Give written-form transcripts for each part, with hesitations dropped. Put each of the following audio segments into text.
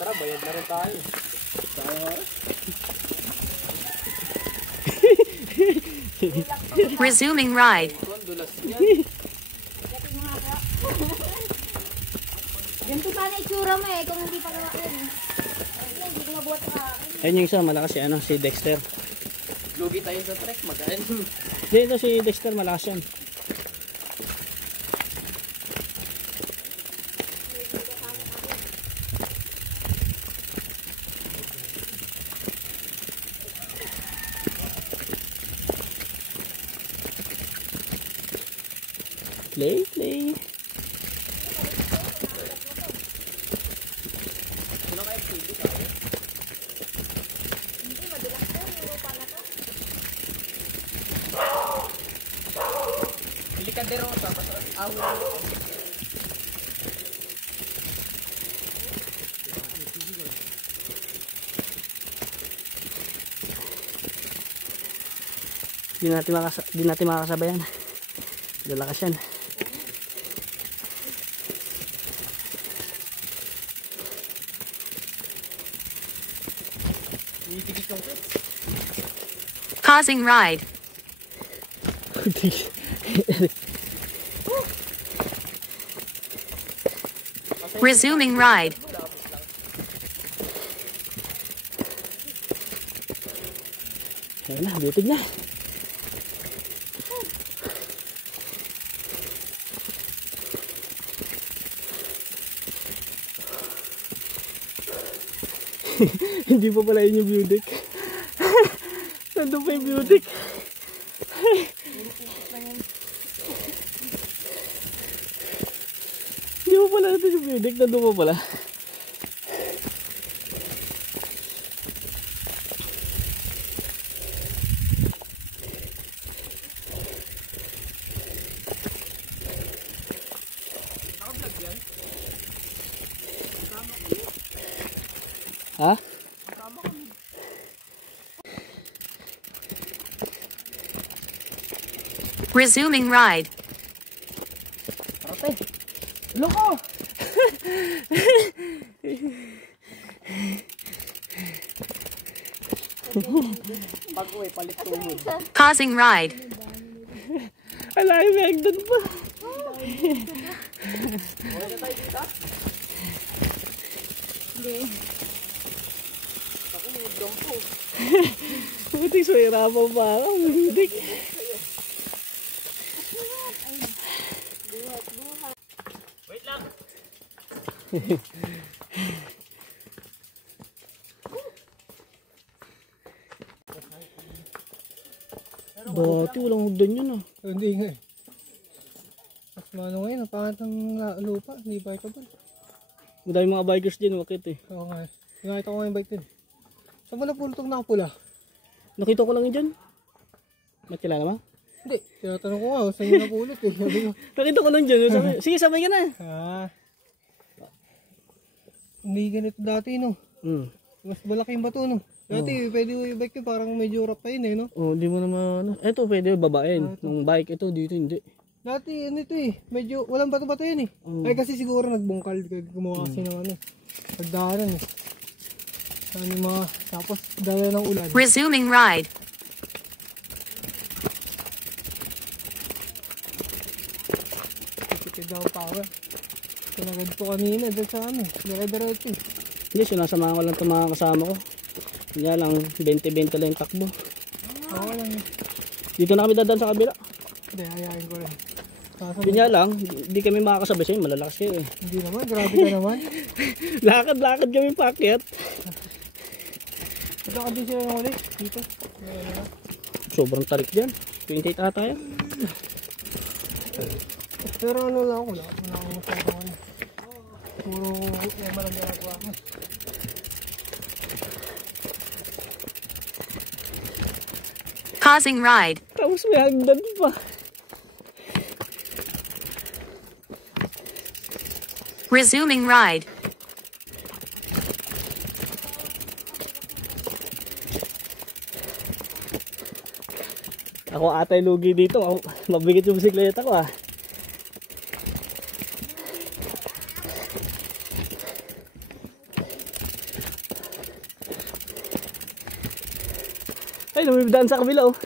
Tara, bayad na rin tayo. Resuming ride. Ganito sana itsura mo eh, kung hindi pa naman yun. Hindi ko mabuhat ka. Ayun yung isa, malakas si, si Dexter. Lugi tayo sa trek, magaan. Hindi, ito si Dexter, malakas yan. Play. Pili ka de rosa, awal. Di natin makakasabayan. Lalakas yan. Pausing ride. Resuming ride. Ayun na, butig na. Hindi pa pala yun yung butik. Nandun pa yung butik. Hindi pa pala ito yung butik. Nandun pa pala. Ha? Resuming ride. Ate, loko! Bago eh, palit tuhod. Pausing ride. Alay, may agdan pa. Okay na tayo dito? Hindi. Ako may dampo. Butik, so hirapan pa ako. Butik. Wait lang. Dati walang hugdan yun ah. Hindi nga eh. Mas mano ngayon, pangat ang lupa, hindi bike ka ba? Madami mga bikers din, wakit eh. Oo nga eh. Nakita ko nga yung bike din. Saan mo napulutong nakapula? Nakita ko lang yun dyan. Ba't kilala mo? Hindi. Tinatanong ko nga, saan yung napulot eh. Sabi ko, Nakita ko lang dyan. Sige, sabay ka na. Hindi ganito dati no. Mas malaki yung bato no. Dati pwede mo yung bike ko, parang medyo rough pa yun eh no. Oh, hindi mo naman ano. Ito pwede babain. Nung bike ito dito hindi. Dati ano ito eh, medyo walang bato-bato yun eh. Ay kasi siguro nagbungkal, gumawa kasi ng ano. Pagdaanan eh. Saan yung mga, tapos dala ng ulan. Resuming ride. Tipid daw power. Tinagad ko kanina doon sa ano, dire-diretso eh. Hindi, sinasamahan ko lang itong mga kasama ko. Kanya lang, 20-20 lang yung takbo. Oo lang eh. Dito na kami dadaan sa kabila. Hindi, hayain ko rin. Kanya lang, hindi kami makakasabay sa'yo, malalakas kayo eh. Hindi naman, grabe ka naman. Lakad-lakad kami paakyat. Ito ka din sila ng ulit, dito. Sobrang tarik dyan. 28 ata yan. Pero ano lang ako, wala akong masyadong ano. Puro yaman ang ginagawa ko. Pausing ride. Tapos may hagdan pa. Resuming ride. Ako atay lugi dito. Mabigat yung bisikleta ko ah. Ay, lumibdaan sa kabila oh.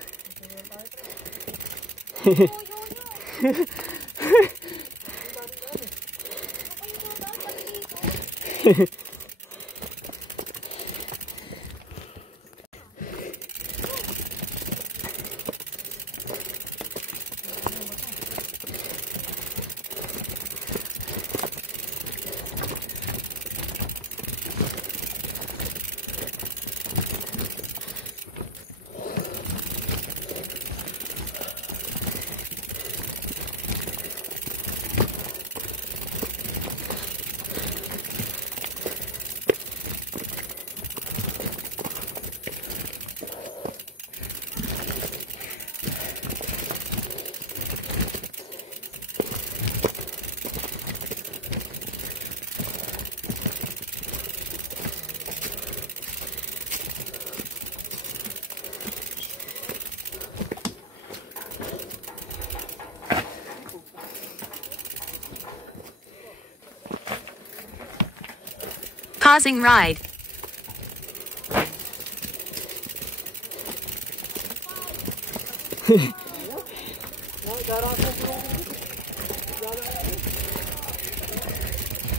Pausing ride.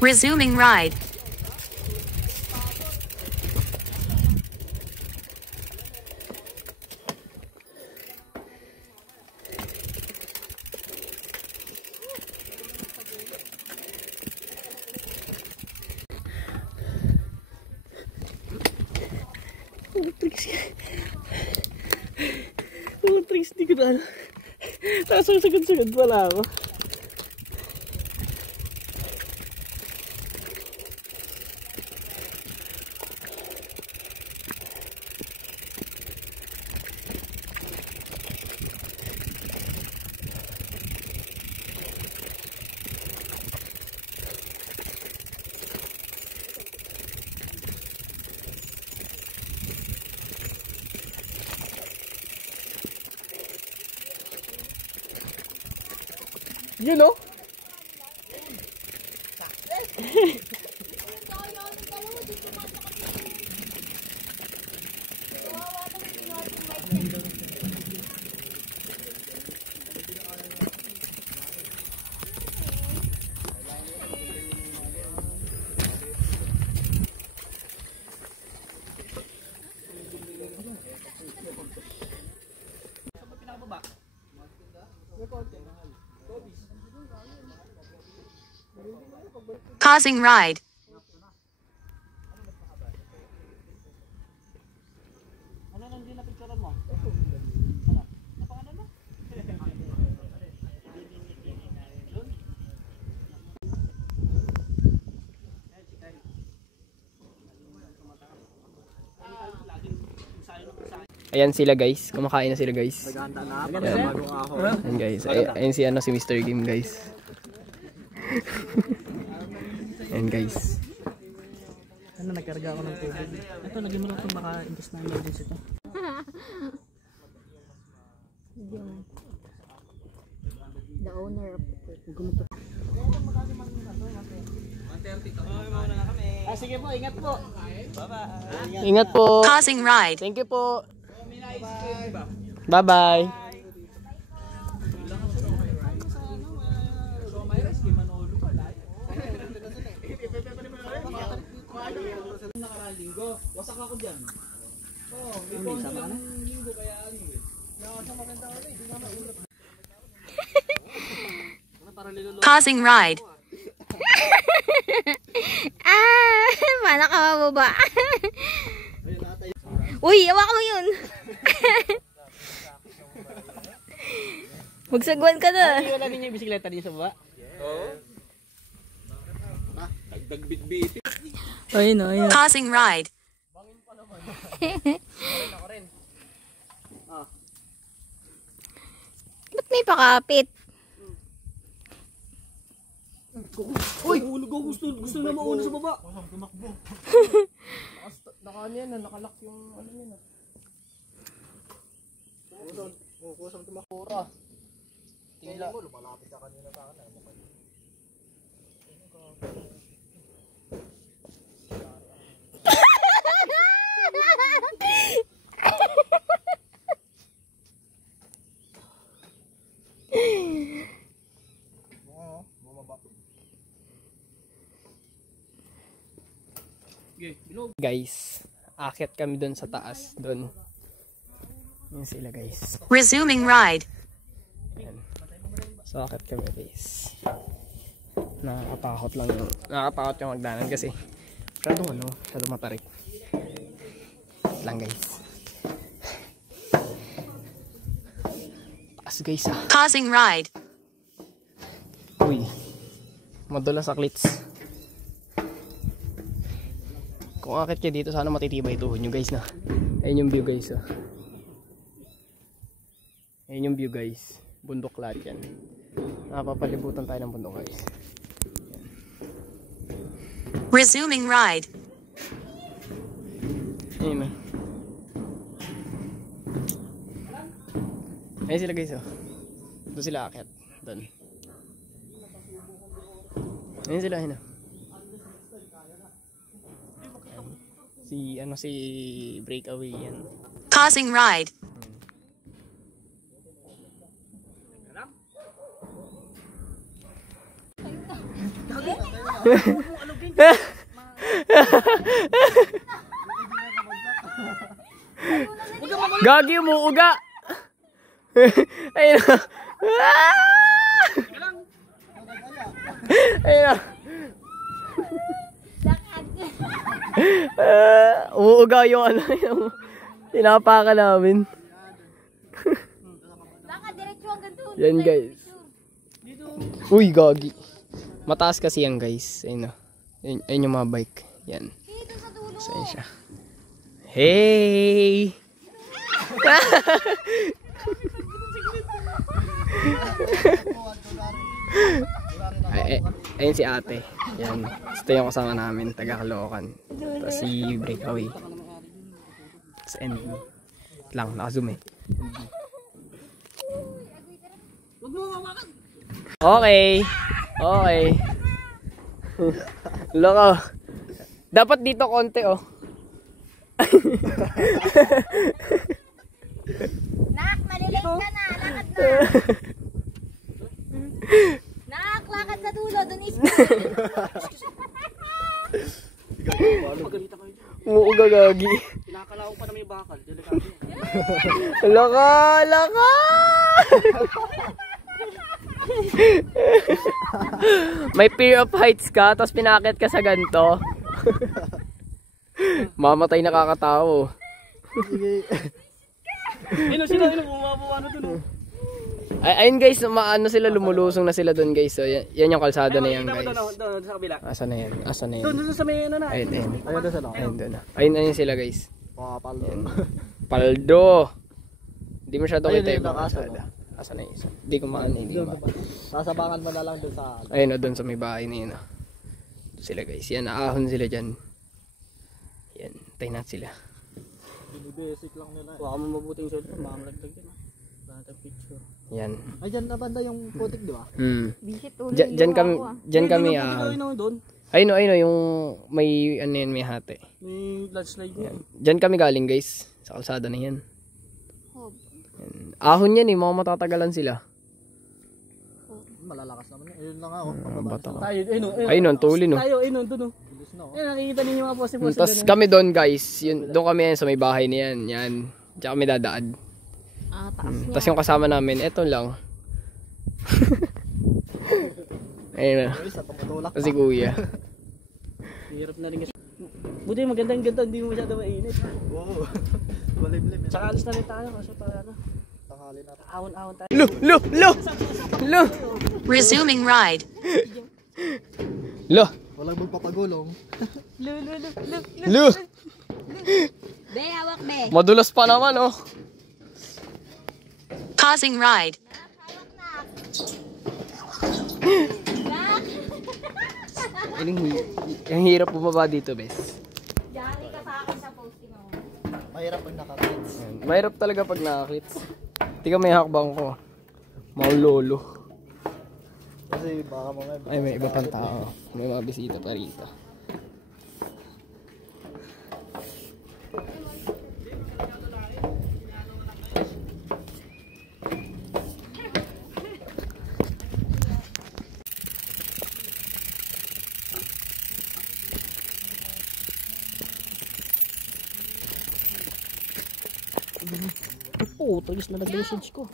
Resuming ride. Tricks, di ko na ano. Tapos ang sagad-sagad wala ako. Yun o. Pausing ride. Ayan sila guys, kumakain na sila guys. Ayan guys, ayan si ano si Mr. Game guys. Ayan guys. Ano, nagkarga ako ng tubig. Ito, lagyan mo lang itong baka imbes na emergency ito. The owner of the pit. Sige po, ingat po. Bye-bye. Ingat po. Pausing ride. Thank you po. Bye-bye. Wasak ako dyan. Pausing ride. Paano ka mababa? Uy, awak mo yun. Magsagwan ka na. Ay, wala din yung bisikleta din sa baba? Oo. Nagdagbit-bit. Ayun o, ayun. Pausing ride. Ba't may pakapit? Uy! Gusto na mauna sa baba. Tumakbo. Naka ano yan, nakalock yung ano yan. Kusang tumakura. Tingla. Lumalapit ka kanina sa akin. Guys, akyat kami doon sa taas. Doon. Yan sila guys. Resuming ride. Yan. So akyat kami guys. Nakakatakot lang yung, nakakatakot yung magdanan kasi masyadong matarik. Lang guys. Taas guys ah. Pausing ride. Uy. Madulas sa klits. Kung akit kayo dito, sana matitibay tuhod nyo guys na. Ayun yung view guys oh. Ayun yung view guys. Bundok lahat yan. Nakapapalibutan tayo ng bundok guys. Yan. Resuming ride. Ayun oh. Ayun sila guys oh. Doon sila akit. Doon. Ayun sila ayun oh. Si Breakaway yan. Pausing ride. Gagi umuuga. Ayun na. Ayun na. Umuuga yung ano yung tinapakan namin. Diretso hanggang doon. Yan guys. Uy gagi. Mataas kasi yan guys. Ayun o. Ayun yung mga bike. Yan. So ayun siya. Hey! Ayun si ate. Yan. Ito yung kasama namin. Taga Caloocan. Tapos si Breakaway. Sa end. Lang. Naka-zoom eh. Okay. Okay. Loko. Dapat dito konti oh. Nak, malilate ka na. Lakad na. Nak, lakad sa dulo. Doon is Umuuga gagi. Pinakalaw pa naman yung bakal. Loko. Loko. May fear of heights ka, tapos pinakit ka sa ganito. Mamatay na kakatao. Sino bumabuwa na dun. Ayun guys, maano sila, lumulusong na sila doon guys. So, yan yung kalsada na yan guys. Doon sa kabila. Asan na yan? Asan na yan? Doon sa may ano na. Ayun, ayun. Ayun doon sa loob. Ayun doon na. Ayun sila guys. Paldo. Paldo. Hindi masyado kita Ayun, ibang kalsada. Asan na yung isa? Hindi ko maano, hindi ko maano. Sasabangan mo na lang doon sa... Ayun o, doon sa may bahay na yun o. Doon sila guys. Yan, naahon sila dyan. Yan, tayo natin sila. Basic lang nila. Baka mo mabuting shot. Baka malagdag yun. Baka picture. Yan. Ay, dyan na banda yung putik, di ba? Bisit ulo. Dyan kami doon. ayun o, yung may ano yan, may hati. May landslide yan. Dyan kami galing guys. Sa kalsada na yan. Yan. Ahon yan eh, mga matatagalan sila. Malalakas naman yan. Ayun lang ako. Bata ka. Tayo, Ayun o, tuli no. Tayo, ayun, doon. Ayun, nakikita ninyo mga poste-poste. Tapos kami doon guys, doon kami yan sa may bahay na yan. Yan. Diyan kami dadaan. Taas niya. Tapos yung kasama namin, eto lang. Ayun na. Tapos si kuya. Hirap na rin kasi. Buti magandang ganda, hindi mo masyado mainit. Oo. Malimlim. Tsaka alis na rin tayo kasi para ano. Tanghali na. Ahon-ahon tayo. Lo! Resuming ride. Lo! Walang magpapagulong. Lo! Be, hawak be. Madulas pa naman oh. Pausing ride. Ang hirap bumaba dito, bes. Jari ka sa akin sa posting ako. Mahirap pag nakakits. Mahirap talaga pag nakakits. Tika may hakbang ko. Maulolo. Kasi baka mamaya. Ay, may iba pang tao. May mga bisita pa rito. Oh, tagis na naging shades ko.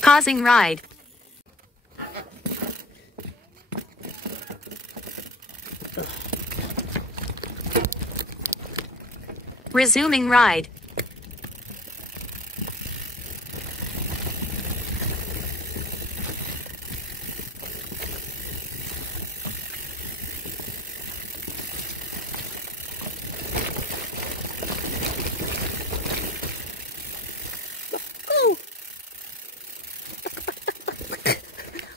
Pausing ride. Resuming ride.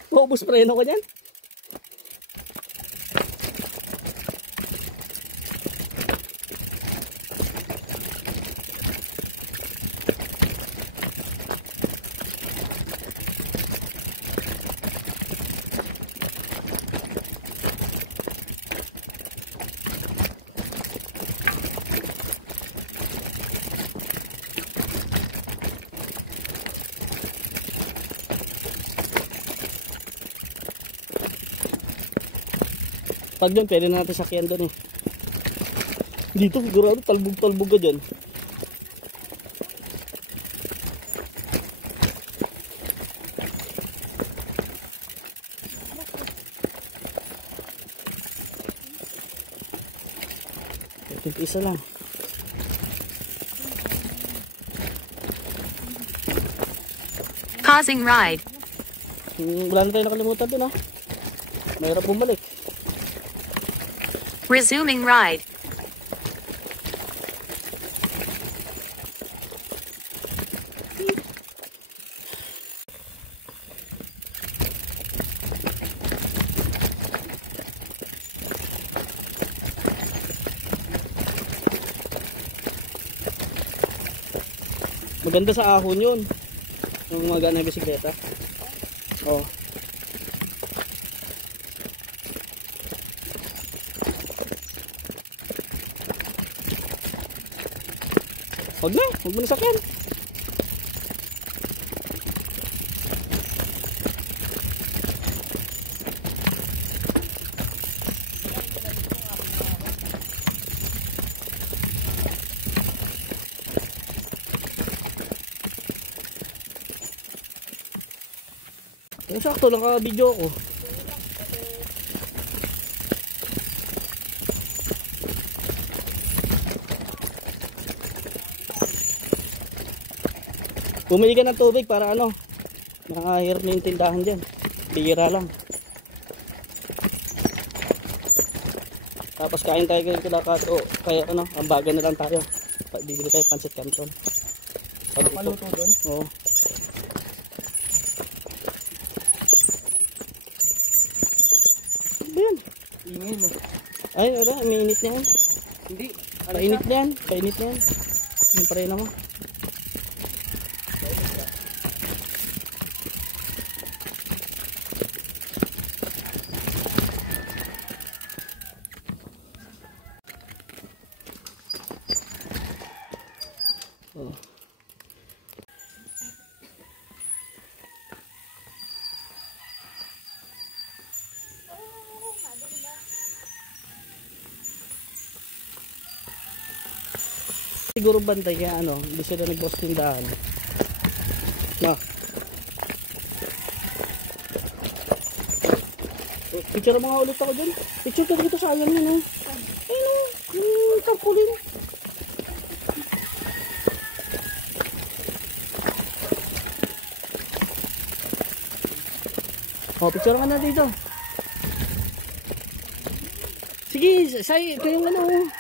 Maubos preno ko dyan. Pag doon, pwede na natin sakyan doon eh. Dito, sigurado, talbog-talbog ka dyan. Ito isa lang. Pausing ride. Wala na tayo nakalimutan doon, ha? Mahirap bumalik. Resuming ride. Maganda sa ahon yun. Yung mga ganang bisikleta. Oh. Huwag mo na sakyan. Yung sakto lang ka-video ko. Bumili ka ng tubig para ano, nakahirap na yung tindahan dyan. Bihira lang. Tapos kain tayo kayo kulakat o kaya ano, ambagan na lang tayo. Bibili tayo pancit canton. Paluto doon? Oo. Ayan. Ingay mo. Ay, ano, umiinit na yan. Hindi. Painit na yan. Painit na yan. Yung parena mo. Oh. Siguro bantay kaya ano, hindi sila nag-boss tindahan. Na. Picture mga ulit ako dun. Picture ka dito sayang yun, oh. Ayun, oh. Yung tarpaulin. Oh, picture ka na dito. Sige, say, ito yung ano, oh.